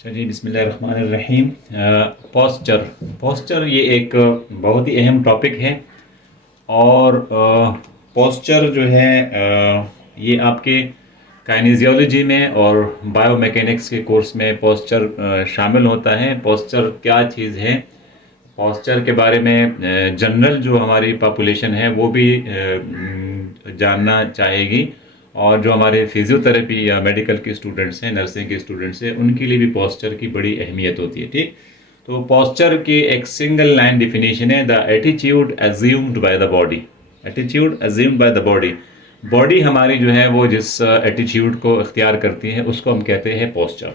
चलिए बिस्मिल्लाहिर्रहमानिर्रहीम। Posture posture ये एक बहुत ही अहम टॉपिक है। और पोस्चर जो है ये आपके काइनेजियोलॉजी में और बायोमैकेनिक्स के कोर्स में पोस्चर शामिल होता है। पोस्चर क्या चीज़ है, पोस्चर के बारे में जनरल जो हमारी पॉपुलेशन है वो भी जानना चाहेगी। और जो हमारे फिजियोथेरेपी या मेडिकल के स्टूडेंट्स हैं, नर्सिंग के स्टूडेंट्स हैं, उनके लिए भी पोस्चर की बड़ी अहमियत होती है। ठीक, तो पोस्चर की एक सिंगल लाइन डिफिनीशन है, the attitude assumed by the body. Attitude assumed by the body, body हमारी जो है वो जिस एटीट्यूड को इख्तियार करती है उसको हम कहते हैं पोस्चर।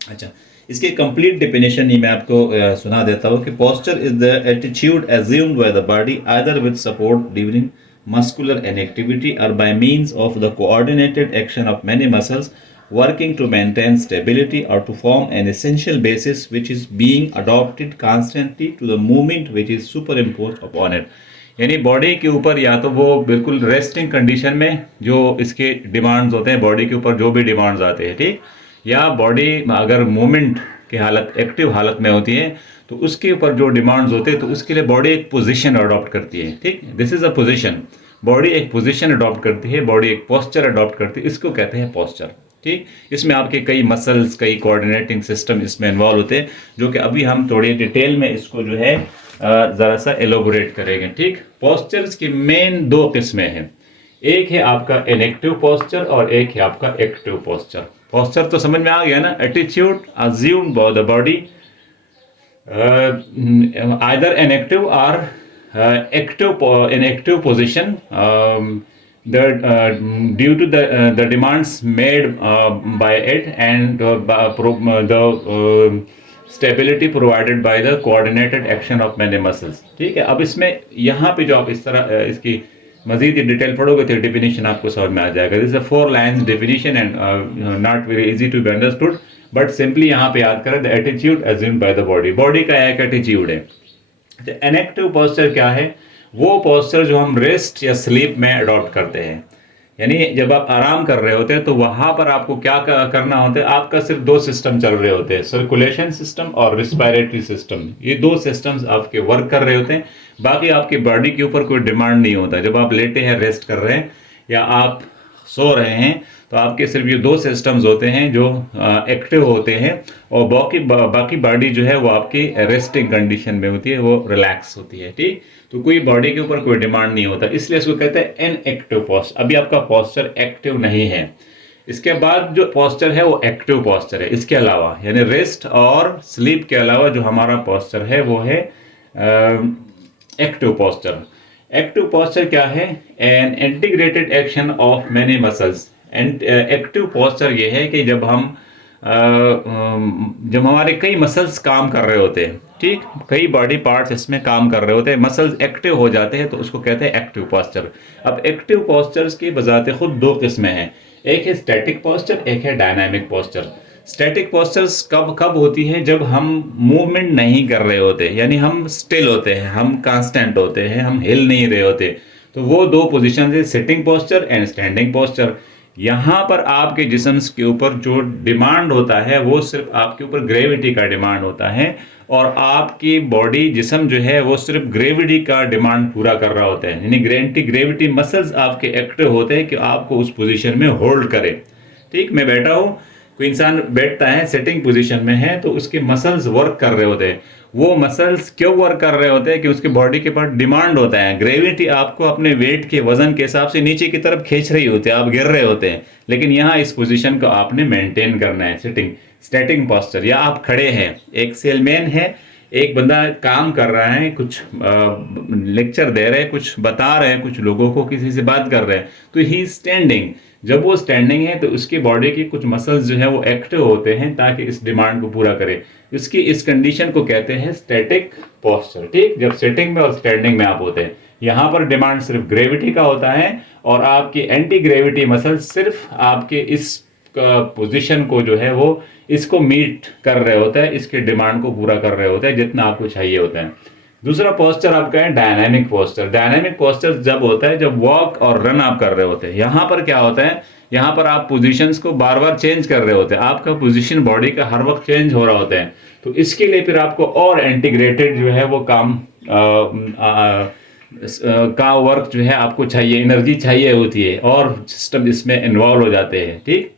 अच्छा, इसकी कंप्लीट डेफिनेशन ही मैं आपको सुना देता हूँ कि posture is the attitude assumed by the body either with support during muscular inactivity or by means of the coordinated action of many muscles working to maintain stability or to form an essential basis which is being adopted constantly to the movement which is superimposed upon it। यानी body के ऊपर या तो वो बिल्कुल resting condition में जो इसके डिमांड्स होते हैं, बॉडी के ऊपर जो भी डिमांड्स आते हैं, ठीक, या बॉडी अगर मूवमेंट की हालत, एक्टिव हालत में होती है तो उसके ऊपर जो डिमांड्स होते हैं तो उसके लिए बॉडी एक पोजीशन अडॉप्ट करती है। ठीक, this is a position, body एक पोजीशन अडॉप्ट करती है, बॉडी एक पोस्चर अडॉप्ट करती है, इसको कहते हैं पोस्चर। ठीक, इसमें आपके कई मसल्स, कई कोऑर्डिनेटिंग सिस्टम इसमें इन्वॉल्व होते हैं, जो कि अभी हम थोड़ी डिटेल में इसको जो है ज़रा सा एलोबोरेट करेंगे। ठीक, पोस्चर्स की मेन दो किस्में हैं, एक है आपका इनएक्टिव पोस्चर और एक है आपका एक्टिव पोस्चर। पोस्चर तो समझ में आ गया ना, attitude assumed bye the body either inactive or in active position, due to the demands made by it and the stability provided by the coordinated action of many muscles। ठीक है, अब इसमें यहाँ पे जो आप इस तरह इसकी मजीद डिटेल पढ़ोगे तो डिफिनीशन आपको समझ में आ जाएगा। This is a 4 lines definition and not very easy to be understood, but simply यहाँ पे याद करें, the attitude assumed by the body, body का एक एटीट्यूड है। इनएक्टिव पोस्चर क्या है, वो पोस्चर जो हम रेस्ट या स्लीप में अडॉप्ट करते हैं। यानी जब आप आराम कर रहे होते हैं तो वहां पर आपको क्या करना होता है, आपका सिर्फ दो सिस्टम चल रहे होते हैं, सर्कुलेशन सिस्टम और रिस्पायरेटरी सिस्टम। ये दो सिस्टम्स आपके वर्क कर रहे होते हैं, बाकी आपकी बॉडी के ऊपर कोई डिमांड नहीं होता। जब आप लेटे हैं, रेस्ट कर रहे हैं या आप सो रहे हैं तो आपके सिर्फ ये दो सिस्टम्स होते हैं जो एक्टिव होते हैं, और बाकी बॉडी जो है वो आपकी रेस्टिंग कंडीशन में होती है, वो रिलैक्स होती है। ठीक, तो कोई बॉडी के ऊपर कोई डिमांड नहीं होता, इसलिए इसको कहते हैं इनएक्टिव पोस्चर। अभी आपका पोस्चर एक्टिव नहीं है। इसके बाद जो पोस्चर है वो एक्टिव पोस्चर है। इसके अलावा यानी रेस्ट और स्लीप के अलावा जो हमारा पोस्चर है वो है एक्टिव पोस्चर। एक्टिव पोस्चर क्या है, an integrated action of many muscles. Active posture ये है कि जब हमारे कई मसल्स काम कर रहे होते हैं, ठीक, कई बॉडी पार्ट्स इसमें काम कर रहे होते हैं, मसल्स एक्टिव हो जाते हैं तो उसको कहते हैं एक्टिव पोस्चर। अब एक्टिव पोस्चर्स की बजाते खुद दो किस्में हैं, एक है स्टैटिक पोस्चर, एक है डायनामिक पोस्चर। स्टैटिक पोस्चर्स कब होती है, जब हम मूवमेंट नहीं कर रहे होते, यानी हम स्टिल होते हैं, हम कांस्टेंट होते हैं, हम हिल नहीं रहे होते, तो वो दो पोजीशन है, sitting posture and standing posture. यहाँ पर आपके जिस्म्स के ऊपर जो डिमांड होता है वो सिर्फ आपके ऊपर ग्रेविटी का डिमांड होता है, और आपकी बॉडी जिस्म जो है वो सिर्फ ग्रेविटी का डिमांड पूरा कर रहा होता है। यानी ग्रेविटी मसल्स आपके एक्टिव होते हैं कि आपको उस पोजीशन में होल्ड करे। ठीक, मैं बैठा हूँ, कोई इंसान बैठता है, सिटिंग पोजीशन में है, तो उसके मसल्स वर्क कर रहे होते हैं। वो मसल्स क्यों वर्क कर रहे होते हैं कि उसके बॉडी के पास डिमांड होता है, ग्रेविटी आपको अपने वेट के वजन के हिसाब से नीचे की तरफ खींच रही होती है, आप गिर रहे होते हैं, लेकिन यहाँ इस पोजीशन को आपने मेंटेन करना है, सिटिंग स्टैटिक पोस्चर। या आप खड़े हैं, एक सेलमैन है, एक बंदा काम कर रहा है, कुछ लेक्चर दे रहे हैं, कुछ बता रहे हैं, कुछ लोगों को किसी से बात कर रहे हैं, तो ही इज स्टैंडिंग। जब वो स्टैंडिंग है तो उसकी बॉडी के कुछ मसल्स जो है वो एक्टिव होते हैं ताकि इस डिमांड को पूरा करे। इसकी इस कंडीशन को कहते हैं स्टैटिक पोस्चर। ठीक, जब सिटिंग में और स्टैंडिंग में आप होते हैं, यहाँ पर डिमांड सिर्फ ग्रेविटी का होता है और आपकी एंटी ग्रेविटी मसल सिर्फ आपके इस पोजीशन को जो है वो इसको मीट कर रहे होते हैं, इसके डिमांड को पूरा कर रहे होते हैं जितना आपको चाहिए होता है। दूसरा पोस्चर आपका है डायनामिक पोस्चर। डायनामिक पोस्चर जब होता है जब वॉक और रन आप कर रहे होते हैं। यहाँ पर क्या होता है यहाँ पर आप पोजीशंस को बार बार चेंज कर रहे होते हैं, आपका पोजीशन बॉडी का हर वक्त चेंज हो रहा होता है। तो इसके लिए फिर आपको और इंटीग्रेटेड जो है वो काम का वर्क जो है आपको चाहिए, एनर्जी चाहिए होती है, और सिस्टम इसमें इन्वॉल्व हो जाते हैं, ठीक,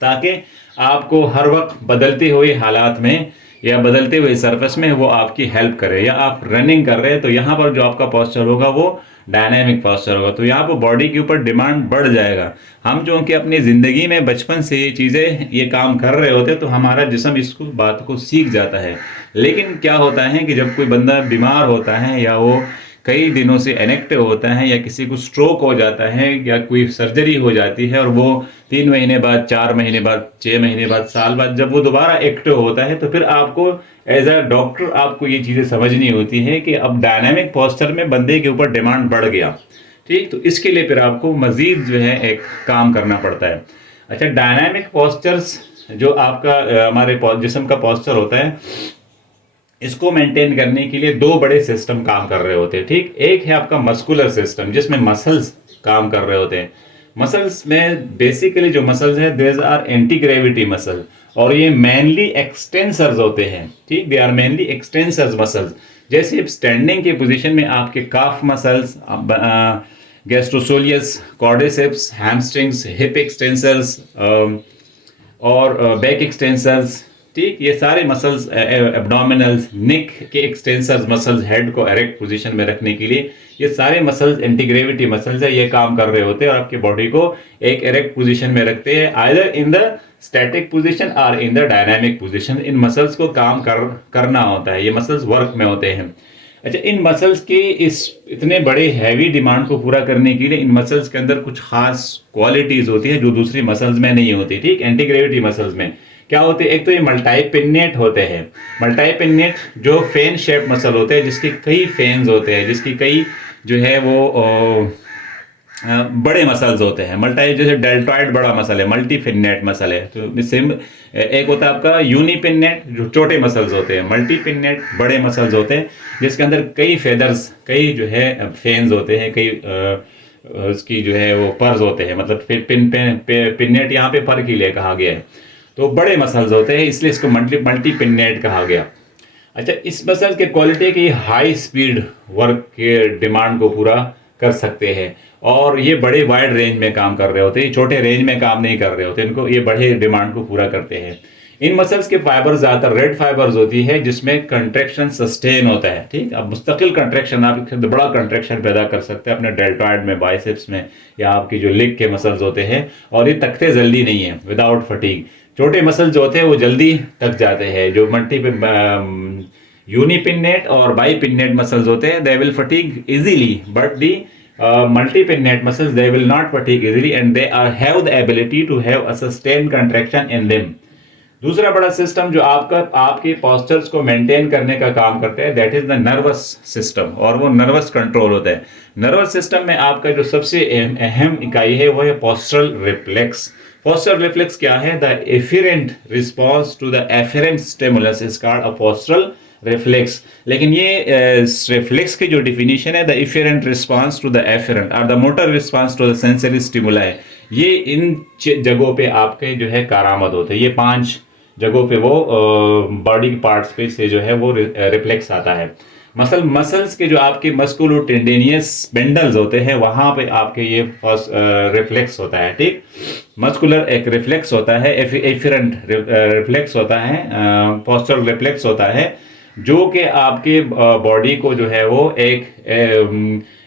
ताकि आपको हर वक्त बदलते हुए हालात में या बदलते हुए सरफेस में वो आपकी हेल्प करे। या आप रनिंग कर रहे हैं तो यहाँ पर जो आपका पोस्चर होगा वो डायनामिक पोस्चर होगा, तो यहाँ पर बॉडी के ऊपर डिमांड बढ़ जाएगा। हम जो कि अपनी ज़िंदगी में बचपन से ये चीज़ें ये काम कर रहे होते तो हमारा जिस्म इसको बात को सीख जाता है। लेकिन क्या होता है कि जब कोई बंदा बीमार होता है या वो कई दिनों से इनएक्टिव होता है या किसी को स्ट्रोक हो जाता है या कोई सर्जरी हो जाती है और वो 3 महीने बाद, 4 महीने बाद, 6 महीने बाद, साल बाद जब वो दोबारा एक्टिव होता है तो फिर आपको एज अ डॉक्टर आपको ये चीज़ें समझनी होती है कि अब डायनामिक पोस्चर में बंदे के ऊपर डिमांड बढ़ गया, ठीक। तो इसके लिए फिर आपको मज़ीद जो है एक काम करना पड़ता है। अच्छा, डायनामिक पोस्चर्स जो आपका हमारे जिस्म का पोस्चर होता है, इसको मेंटेन करने के लिए दो बड़े सिस्टम काम कर रहे होते हैं, ठीक। एक है आपका मस्कुलर सिस्टम जिसमें मसल्स काम कर रहे होते हैं। मसल्स में बेसिकली जो मसल्स हैं there are anti gravity muscle, और ये मेनली एक्सटेंसर्स होते हैं, ठीक। They are mainly extensors muscles. जैसे स्टैंडिंग के पोजीशन में आपके calf muscles, gastrosoleus, quadriceps, hamstrings, hip extensors और बैक एक्सटेंसर्स, ठीक। ये सारे मसल्स, एब्डोमिनल्स, नेक के एक्सटेंसर्स मसल्स, हेड को एरेक्ट पोजीशन में रखने के लिए, ये सारे मसल्स एंटी ग्रेविटी मसल्स है, ये काम कर रहे होते हैं और आपकी बॉडी को एक एरेक्ट पोजीशन में रखते हैं, either in the static position और इन द डायनामिक पोजीशन। इन मसल्स को काम करना होता है, ये मसल्स वर्क में होते हैं। अच्छा, इन मसल्स के इस इतने बड़े हैवी डिमांड को पूरा करने के लिए इन मसल्स के अंदर कुछ खास क्वालिटीज होती है जो दूसरी मसल्स में नहीं होती, ठीक। एंटी ग्रेविटी मसल्स में क्या होते हैं, एक तो ये मल्टीपिन्नेट होते हैं। मल्टीपिन्नेट जो फेन शेप मसल होते हैं, जिसके कई फेन्स होते हैं, जिसकी कई जो है वो बड़े मसल्स होते हैं। मल्टी जैसे डेल्टॉइड बड़ा मसल है, मल्टीपिन्नेट मसल है। तो सेम एक होता है आपका यूनिपिन्नेट जो छोटे मसल्स होते हैं, मल्टीपिन्नेट बड़े मसल्स होते हैं जिसके अंदर कई फेदर्स, कई जो है फेन्स होते हैं, कई उसकी जो है वो पर्स होते हैं, मतलब पिन्नेट यहाँ पे पर के लिए कहा गया है, तो बड़े मसल्स होते हैं, इसलिए इसको मल्टीपिन्नेट कहा गया। अच्छा, इस मसल के क्वालिटी की हाई स्पीड वर्क के डिमांड को पूरा कर सकते हैं और ये बड़े वाइड रेंज में काम कर रहे होते हैं, छोटे रेंज में काम नहीं कर रहे होते, इनको ये बड़े डिमांड को पूरा करते हैं। इन मसल्स के फाइबर ज़्यादातर रेड फाइबर्स होती है जिसमें कंट्रैक्शन सस्टेन होता है, ठीक। अब मुस्तकिल कंट्रैक्शन, आप बड़ा कंट्रैक्शन पैदा कर सकते हैं अपने डेल्टॉइड में, बाइसेप्स में, या आपकी जो लेग के मसल्स होते हैं, और ये तकते जल्दी नहीं है विदाउट फटीग। छोटे मसल जो होते हैं वो जल्दी थक जाते हैं। जो यूनिपिन्नेट और बाईपिन्नेट मसल्स होते हैं, they will fatigue easily, but the multipinnate muscles they will not fatigue easily and they have the ability to have a sustained contraction in them। दूसरा बड़ा सिस्टम जो आपके पोस्चर्स को मेंटेन करने का काम करता है, that is the nervous system, और वो नर्वस कंट्रोल होता है। नर्वस सिस्टम में आपका जो सबसे अहम इकाई है वो है पोस्चरल रिफ्लेक्स। पोस्चरल रिफ्लेक्स क्या है? The efferent response to the efferent stimulus is called a postural reflex. लेकिन ये रिफ्लेक्स की जो डिफिनीशन है, the efferent response to the efferent और the motor response to the sensory stimuli, ये इन जगहों पे आपके जो है कारामद होते हैं। ये 5 जगहों पे वो बॉडी पार्ट्स पे से जो है वो रिफ्लेक्स आता है। मसल्स के जो आपके मस्कुलो टेंडिनियस स्पेंडल्स होते हैं, वहां पे आपके ये रिफ्लेक्स होता है, ठीक। मस्कुलर एक रिफ्लेक्स होता है, एफिरेंट रिफ्लेक्स होता है, पोस्चरल रिफ्लेक्स होता है, जो कि आपके बॉडी को जो है वो एक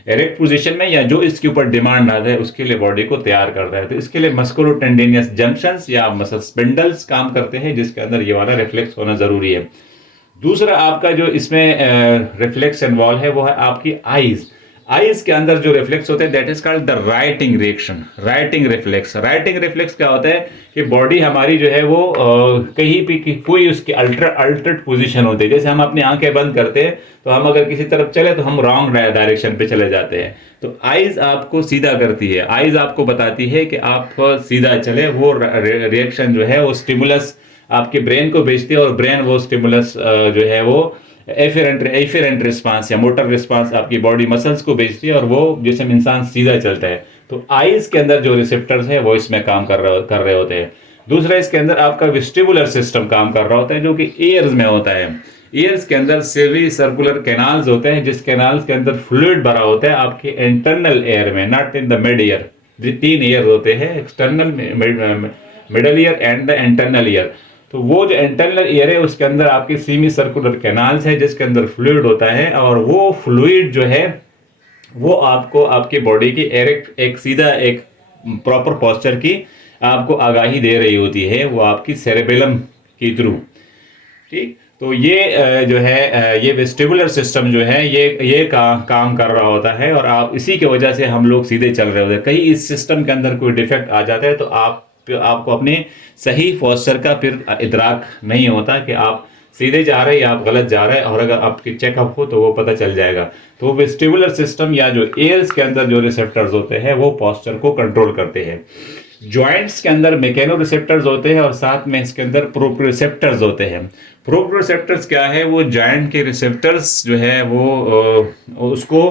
एरेक्ट पोजीशन में या जो इसके ऊपर डिमांड आता है उसके लिए बॉडी को तैयार करता है। तो इसके लिए मस्कुलो टेंडिनियस जंक्शंस या मसल स्पिंडल्स काम करते हैं, जिसके अंदर ये वाला रिफ्लेक्स होना जरूरी है। दूसरा आपका जो इसमें रिफ्लेक्स इन्वॉल्व है वो है आपकी आईज के अंदर जो रिफ्लेक्स होते हैं, that is called the writing reaction, writing reflex. Writing reflex क्या होता है कि बॉडी हमारी जो है वो कहीं भी कोई उसकी अल्टर्ड पोजीशन होती है। जैसे हम अपनी आंखें बंद करते हैं तो हम अगर किसी तरफ चले तो हम रॉन्ग डायरेक्शन पे चले जाते हैं, तो आईज आपको सीधा करती है, आईज आपको बताती है कि आप सीधा चले। वो रिएक्शन जो है वो स्टिमुलस आपके ब्रेन को भेजती है और ब्रेन वो स्टिमुलस जो है वो एफिरेंट रिस्पांस या मोटर रिस्पांस आपकी बॉडी मसल्स को भेजती है और वो जिसमें इंसान सीधा चलता है। तो आईज के अंदर जो रिसेप्टर्स है वो इसमें काम कर रहे होते हैं। दूसरा, इसके अंदर आपका वेस्टिबुलर सिस्टम काम कर रहा होता है, जो कि ईयर्स में होता है। ईयर्स के अंदर सेमी सर्कुलर कैनाल्स होते हैं, जिस कैनाल्स के अंदर फ्लूइड भरा होता है आपके इंटरनल एयर में, not in the mid year. जो 3 ईयर होते हैं, external, middle ear and the internal ear. तो वो जो इंटरनल ईयर है उसके अंदर आपके सेमी सर्कुलर कैनाल्स है, जिसके अंदर फ्लूइड होता है, और वो फ्लूइड जो है वो आपको आपकी बॉडी की एक सीधा एक प्रॉपर पोस्चर की आपको आगाही दे रही होती है, वो आपकी सेरेबेलम के थ्रू। ठीक, तो ये जो है ये वेस्टिबुलर सिस्टम जो है ये काम कर रहा होता है, और आप इसी की वजह से हम लोग सीधे चल रहे होते हैं। कहीं इस सिस्टम के अंदर कोई डिफेक्ट आ जाता है तो आपको अपने सही पोस्चर का फिर इदराक नहीं होता कि आप सीधे जा रहे हैं या आप गलत जा रहे हैं, और अगर आपकी चेकअप हो तो वो पता चल जाएगा। तो वेस्टिबुलर सिस्टम या जो एयर्स के अंदर जो रिसेप्टर्स होते हैं वो पोस्चर को कंट्रोल करते हैं। जॉइंट्स के अंदर मैकेनो रिसेप्टर्स होते हैं, और साथ में इसके अंदर प्रोप्रियोसेप्टर्स होते हैं। प्रोप्रियोसेप्टर्स क्या है? वो जॉइंट के रिसेप्टर्स जो है वो उसको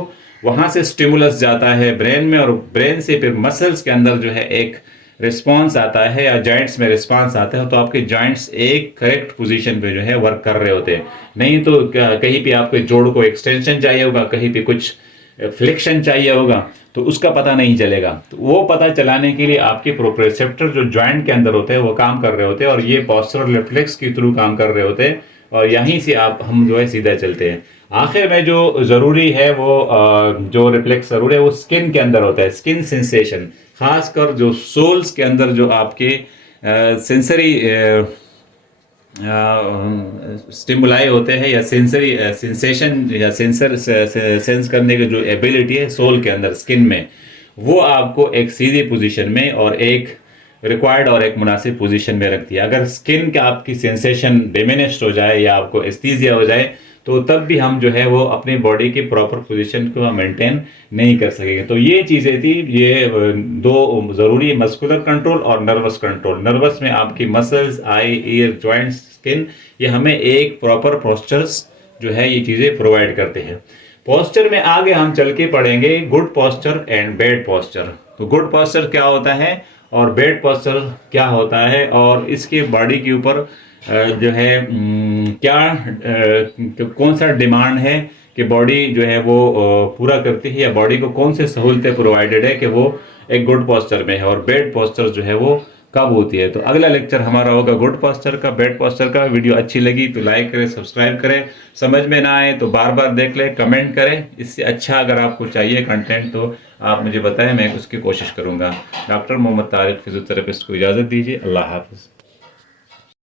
वहाँ से स्टिमुलस जाता है ब्रेन में, और ब्रेन से फिर मसल्स के अंदर जो है एक रिस्पांस आता है, या जॉइंट्स में रिस्पांस आता है, तो आपके जॉइंट्स एक करेक्ट पोजीशन पे जो है वर्क कर रहे होते हैं। नहीं तो कहीं पे आपके जोड़ को एक्सटेंशन चाहिए होगा, कहीं पे कुछ फ्लेक्शन चाहिए होगा, तो उसका पता नहीं चलेगा। तो वो पता चलाने के लिए आपके प्रोप्रियोसेप्टर जो जॉइंट के अंदर होते हैं वो काम कर रहे होते हैं, और ये पोस्चरल रिफ्लेक्स के थ्रू काम कर रहे होते हैं, और यहीं से हम जो है सीधा चलते हैं। आखिर में जो ज़रूरी है वो जो रिफ्लेक्स ज़रूरी है वो स्किन के अंदर होता है, स्किन सेंसेशन। खासकर जो सोल्स के अंदर जो आपके सेंसरी स्टिमुलाई होते हैं, या सेंसरी सेंसेशन या सेंसर सेंस करने की जो एबिलिटी है सोल के अंदर, स्किन में, वो आपको एक सीधी पोजीशन में और एक रिक्वायर्ड और एक मुनासिब पोजीशन में रखती है। अगर स्किन का आपकी सेंसेशन डिमिनिश्ड हो जाए या आपको एस्थीजिया हो जाए, तो तब भी हम जो है वो अपनी बॉडी की प्रॉपर पोजीशन को मेंटेन नहीं कर सकेंगे। तो ये चीज़ें थी, ये दो ज़रूरी, मस्कुलर कंट्रोल और नर्वस कंट्रोल। नर्वस में आपकी मसल्स, आई, ईयर, जॉइंट्स, स्किन, ये हमें एक प्रॉपर पोस्चर्स जो है ये चीज़ें प्रोवाइड करते हैं। पोस्चर में आगे हम चल के पढ़ेंगे good posture and bad posture. तो गुड पोस्चर क्या होता है और बैड पोस्चर क्या होता है, और इसके बॉडी के ऊपर जो है क्या कौन सा डिमांड है कि बॉडी जो है वो पूरा करती है, या बॉडी को कौन से सहूलतें प्रोवाइडेड है कि वो एक गुड पोस्चर में है, और बैड पोस्चर जो है वो कब होती है। तो अगला लेक्चर हमारा होगा गुड पोस्चर का, बैड पोस्चर का। वीडियो अच्छी लगी तो लाइक करें, सब्सक्राइब करें, समझ में ना आए तो बार बार देख लें, कमेंट करें। इससे अच्छा अगर आपको चाहिए कंटेंट तो आप मुझे बताएं, मैं उसकी कोशिश करूँगा। डॉक्टर मोहम्मद तारिक, फिजियोथेरेपिस्ट को इजाज़त दीजिए। अल्लाह हाफ़िज़।